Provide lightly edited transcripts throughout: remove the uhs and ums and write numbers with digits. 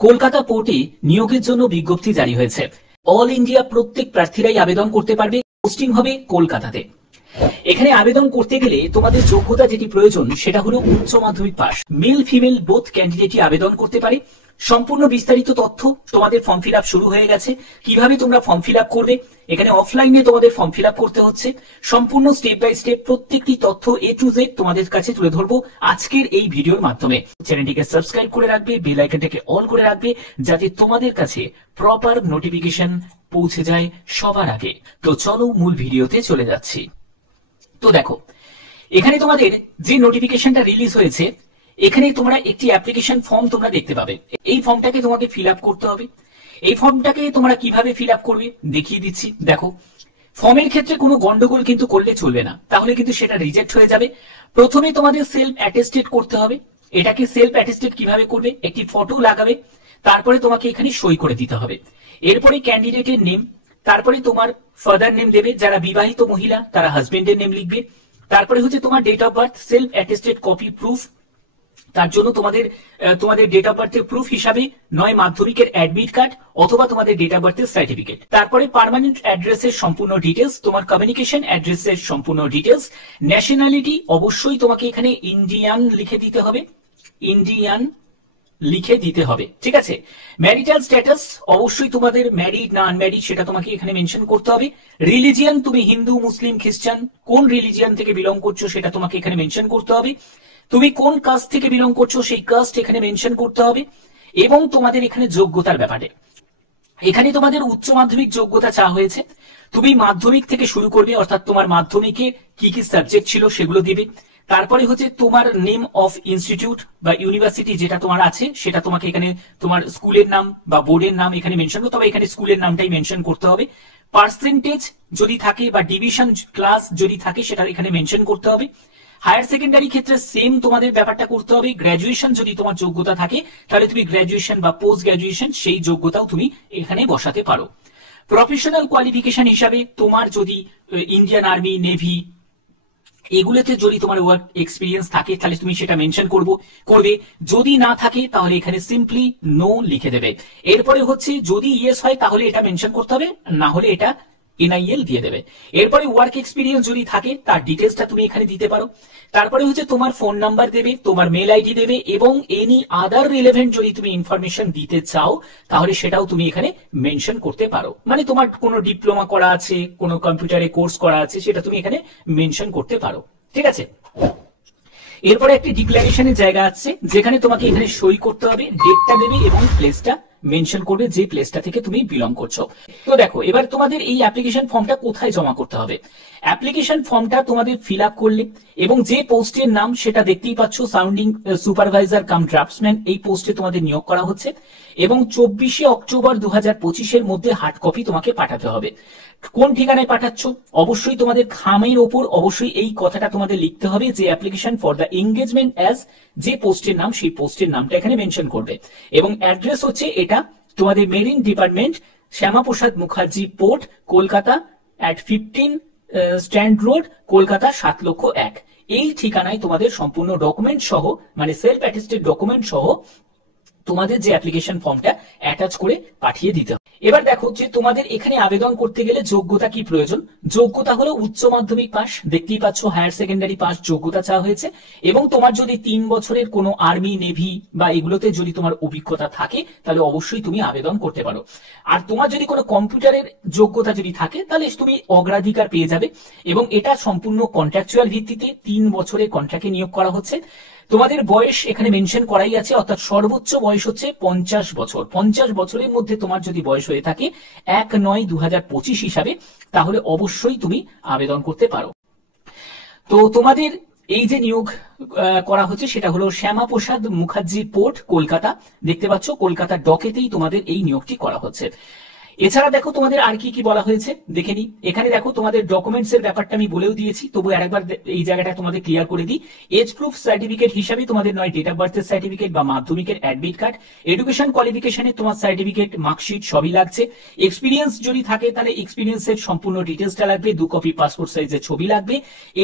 কলকাতা পোর্টে নিয়োগের জন্য বিজ্ঞপ্তি জারি হয়েছে। অল ইন্ডিয়া প্রত্যেক প্রার্থীরাই আবেদন করতে পারবে। পোস্টিং হবে কলকাতাতে। এখানে আবেদন করতে গেলে তোমাদের যোগ্যতা যেটি প্রয়োজন সেটা হলো উচ্চ মাধ্যমিক পাস। মেল ফিমেল বোথ ক্যান্ডিডেটই আবেদন করতে পারে। সম্পূর্ণ বিস্তারিত তথ্য তোমাদের ফর্ম ফিল আপ শুরু হয়ে গেছে। কিভাবে তোমরা ফর্ম ফিল আপ করবে, এখানে অফলাইনে তোমাদের ফর্ম ফিল আপ করতে হচ্ছে। সম্পূর্ণ স্টেপ বাই স্টেপ প্রত্যেকটি তথ্য A to Z তোমাদের কাছে তুলে ধরবো আজকের এই ভিডিওর মাধ্যমে। চ্যানেলটিকে সাবস্ক্রাইব করে রাখবে, বেল আইকনটাকে অল করে রাখবে, যাতে তোমাদের কাছে প্রপার নোটিফিকেশন পৌঁছে যায় সবার আগে। তো চলো মূল ভিডিওতে চলে যাচ্ছি। তো দেখো, এখানে তোমাদের যে নোটিফিকেশনটা রিলিজ হয়েছে, এখানে তোমরা একটি অ্যাপ্লিকেশন ফর্ম তোমরা দেখতে পাবে। এই ফর্মটাকে তোমাকে ফিল আপ করতে হবে। এই ফর্মটাকে তোমরা কিভাবে ফিল আপ করবে দেখিয়ে দিচ্ছি। দেখো, ফর্মের ক্ষেত্রে কোনো গন্ডগোল কিন্তু করলে চলবে না, তাহলে কিন্তু সেটা রিজেক্ট হয়ে যাবে। প্রথমে তোমাদের সেলফ অ্যাটেস্টেড করতে হবে। এটাকে সেলফ অ্যাটেস্টেড কিভাবে করবে, একটি ফটো লাগাবে, তারপরে তোমাকে এখানে সই করে দিতে হবে। এরপরে ক্যান্ডিডেটের নেম, তারপরে তোমার ফাদার নেম দেবে, যারা বিবাহিত মহিলা তারা হাজবেন্ডের নেম লিখবে। তারপরে হচ্ছে তোমার date of birth, self attested copy proof. তার জন্য তোমাদের ডেট অফ বার্থের প্রুফ হিসাবে নয় মাধ্যমিকের অ্যাডমিট কার্ড অথবা তোমাদের ডেট অফ বার্থের সার্টিফিকেট। তারপরে পার্মানেন্ট অ্যাড্রেসের সম্পূর্ণ ডিটেলস, তোমার কমিউনিকেশন অ্যাড্রেসের সম্পূর্ণ ডিটেলস। ন্যাশনালিটি অবশ্যই তোমাকে এখানে ইন্ডিয়ান লিখে দিতে হবে, ইন্ডিয়ান লিখে দিতে হবে, ঠিক আছে। ম্যারিটাল স্ট্যাটাস অবশ্যই তোমাদের ম্যারিড না আনম্যারিড সেটা তোমাকে এখানে মেনশন করতে হবে। রিলিজিয়ান, তুমি হিন্দু, মুসলিম, খ্রিস্টান, কোন রিলিজিয়ান থেকে বিলং করছো সেটা তোমাকে এখানে মেনশন করতে হবে। তুমি কোন কাস্ট থেকে বিলং করছো সেই কাস্ট এখানে মেনশন করতে হবে। এবং তোমাদের এখানে যোগ্যতার ব্যাপারে, এখানে তোমাদের উচ্চ মাধ্যমিক যোগ্যতা চাওয়া হয়েছে। তুমি মাধ্যমিক থেকে শুরু করবে, অর্থাৎ তোমার মাধ্যমিকে কি কি সাবজেক্ট ছিল সেগুলো দিবে। তারপরে হচ্ছে তোমার নেম অফ ইনস্টিটিউট বা ইউনিভার্সিটি যেটা তোমার আছে সেটা তোমাকে এখানে তোমার স্কুলের নাম বা বোর্ডের নাম এখানে মেনশন করতে হবে। এখানে স্কুলের নামটাই মেনশন করতে হবে। পার্সেন্টেজ যদি থাকে বা ডিভিশন ক্লাস যদি থাকে সেটা এখানে মেনশন করতে হবে। হায়ার সেকেন্ডারি ক্ষেত্রে সেম তোমাদের ব্যাপারটা করতে হবে। গ্র্যাজুয়েশন যদি তোমার যোগ্যতা থাকে তাহলে তুমি গ্র্যাজুয়েশন বা পোস্ট গ্র্যাজুয়েশন সেই যোগ্যতাও তুমি এখানে বসাতে পারো। প্রফেশনাল কোয়ালিফিকেশন হিসাবে তোমার যদি ইন্ডিয়ান আর্মি, নেভি এগুলোতে যদি তোমার ওয়ার্ক এক্সপিরিয়েন্স থাকে তাহলে তুমি সেটা মেনশন করবে। যদি না থাকে তাহলে এখানে সিম্পলি নো লিখে দেবে। এরপরে হচ্ছে যদি ইয়েস হয় তাহলে এটা মেনশন করতে হবে, না হলে এটা NIL দিয়ে দেবে। এরপরে ওয়ার্ক এক্সপিরিয়েন্স যদি থাকে তার ডিটেলসটা তুমি এখানে দিতে পারো। তারপরে হচ্ছে তোমার ফোন নাম্বার দেবে, তোমার মেল আইডি দেবে, এবং এনি আদার রিলেভেন্ট যদি তুমি ইনফরমেশন দিতে চাও তাহলে সেটাও তুমি এখানে মেনশন করতে পারো। মানে তোমার কোনো ডিপ্লোমা করা আছে, কোনো কম্পিউটারে কোর্স করা আছে সেটা তুমি এখানে মেনশন করতে পারো, ঠিক আছে। এরপরে একটি ডিক্লারেশনের জায়গা আছে যেখানে তোমাকে এখানে সই করতে হবে, ডেটটা দেবে এবং প্লেসটা মেনশন করবে যে প্লেসটা থেকে তুমি বিলং করছো। তো দেখো, এবার তোমাদের এই অ্যাপ্লিকেশন ফর্মটা কোথায় জমা করতে হবে। অ্যাপ্লিকেশন ফর্মটা তোমাদের ফিল আপ করলে এবং যে পোস্টের নাম সেটা দেখতেই পাচ্ছ, সাউন্ডিং সুপারভাইজার কাম ড্রাফটসম্যান, এই পোস্টে তোমাদের নিয়োগ করা হচ্ছে এবং 24শে অক্টোবর 2025-এর মধ্যে হার্ড কপি তোমাকে পাঠাতে হবে। কোন ঠিকানায় পাঠাচ্ছ, অবশ্যই তোমাদের খামের ওপর অবশ্যই এই কথাটা তোমাদের লিখতে হবে যে application for the engagement as, যে পোস্টের নাম সেই পোস্টের নামটা এখানে মেনশন করবে। এবং অ্যাড্রেস হচ্ছে এটা তোমাদের marine department, Shyamaprasad Mukherjee port, Kolkata @15 strand road, Kolkata 7,01,000। এই ঠিকানায় তোমাদের সম্পূর্ণ ডকুমেন্ট সহ, মানে সেলফ অ্যাটেস্টেড ডকুমেন্ট সহ তোমাদের যে অ্যাপ্লিকেশন ফর্মটা অ্যাটাচ করে পাঠিয়ে দিতে হবে। এবার দেখো যে তোমাদের এখানে আবেদন করতে গেলে যোগ্যতা কি প্রয়োজন। যোগ্যতা হলো উচ্চ মাধ্যমিক পাস, দেখতেই পাচ্ছ হায়ার সেকেন্ডারি পাস যোগ্যতা চাওয়া হয়েছে। এবং তোমার যদি 3 বছরের কোনো আর্মি, নেভি বা এগুলোতে যদি তোমার অভিজ্ঞতা থাকে তাহলে অবশ্যই তুমি আবেদন করতে পারো। আর তোমার যদি কোনো কম্পিউটারের যোগ্যতা যদি থাকে তাহলে তুমি অগ্রাধিকার পেয়ে যাবে। এবং এটা সম্পূর্ণ কন্ট্রাকচুয়াল ভিত্তিতে 3 বছরের কন্ট্রাক্টে নিয়োগ করা হচ্ছে। তোমাদের বয়স এখানে মেনশন করাই আছে, অর্থাৎ সর্বোচ্চ বয়স হচ্ছে 50 বছর। 50 বছরের মধ্যে তোমার যদি বয়স হয়ে থাকে 1/9/2025 হিসাবে, তাহলে অবশ্যই তুমি আবেদন করতে পারো। তো তোমাদের এই যে নিয়োগ করা হচ্ছে সেটা হলো শ্যামাপ্রসাদ মুখার্জি পোর্ট, কলকাতা। দেখতে পাচ্ছ কলকাতার ডকেতেই তোমাদের এই নিয়োগটি করা হচ্ছে। এছাড়া দেখো তোমাদের আর কি কি বলা হয়েছে দেখে নি। এখানে দেখো তোমাদের ডকুমেন্টস এর ব্যাপারটা আমি বলেও দিয়েছি, তবু আরেকবার এই জায়গাটা তোমাদের ক্লিয়ার করে দিই। এজ প্রুফ সার্টিফিকেট হিসাবে তোমাদের নয় ডেট অফ বার্থের সার্টিফিকেট বা মাধ্যমিকের অ্যাডমিট কার্ড, এডুকেশন কোয়ালিফিকেশনে তোমার সার্টিফিকেট, মার্কশিট সবই লাগছে। এক্সপিরিয়েন্স যদি থাকে তাহলে এক্সপিরিয়েন্সের সম্পূর্ণ ডিটেলসটা লাগবে, 2 কপি পাসপোর্ট সাইজের ছবি লাগবে।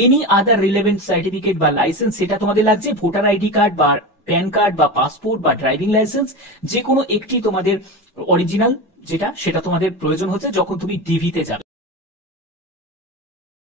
এনি আদার রিলেভেন্ট সার্টিফিকেট বা লাইসেন্স সেটা তোমাদের লাগছে। ভোটার আইডি কার্ড বা প্যান কার্ড বা পাসপোর্ট বা ড্রাইভিং লাইসেন্স যে কোনো একটি তোমাদের অরিজিনাল যেটা সেটা তোমাদের প্রয়োজন হচ্ছে যখন তুমি ডিভিতে যাবে।